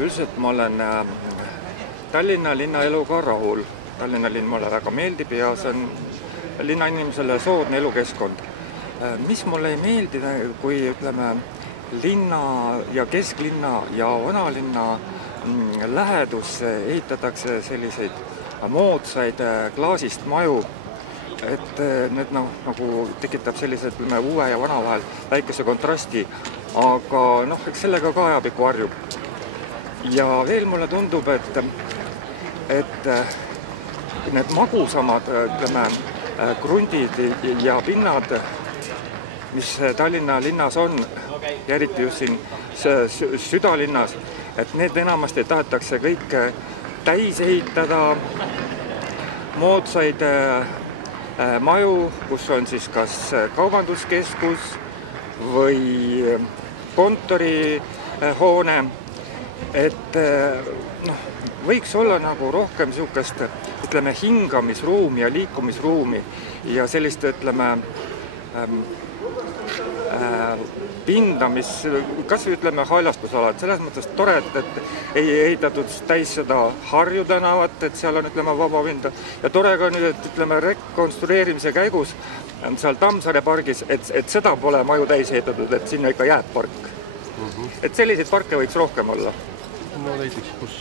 Üldiselt ma olen Tallinna linnaeluga rahul. Tallinna linn mulle väga meeldib ja see on linnainimesele soodne elukeskkond. Mis mulle ei meeldi, kui ütleme, linna ja kesklinna ja vanalinna lähedusse ehitatakse selliseid moodsaid klaasist maju, et need nagu tekitab sellised uue ja vana vahel väikese kontrasti, aga eks sellega ka ajapikku harjub. Ja veel mulle tundub, et need magusamad krundid ja pinnad, mis Tallinna linnas on, ja eriti just siin südalinnas, et need enamasti tahetakse kõik täis ehitada, moodsaid maju, kus on siis kas kaubanduskeskus või kontorihoone, et võiks olla nagu rohkem niisugust, hingamisruumi ja liikumisruumi ja sellist, pinda, mis kas või hailastusalad, selles mõttes tore, et ei ehitatud täis seda Harju tänavat, et seal on vaba pinda ja tore ka nüüd, et rekonstrueerimise käigus seal Tammsaare pargis, et seda pole maju täis ehitatud, et sinna ikka jääb park. Et selliseid parke võiks rohkem olla. No näiteks kus?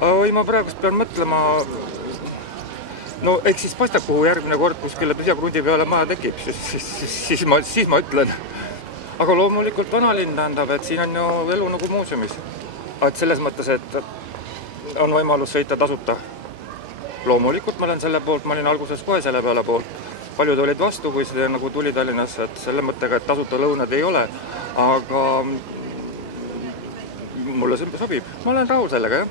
Oi, ma praegust pean mõtlema, eks siis paistab, kuhu järgmine kord kuskile tühjakrundi peale maja tekib, siis ma ütlen. Aga loomulikult vanalinn tähendab, et siin on ju elu nagu muuseumis. Et selles mõttes, et on võimalus sõita tasuta. Loomulikult ma olen selle poolt, ma olin alguses kohe selle peale poolt. Paljud olid vastu, kui see nagu tuli Tallinnas, et selle mõttega, et tasuta lõunad ei ole, aga mulle see sobib. Ma olen rahul sellega, jah.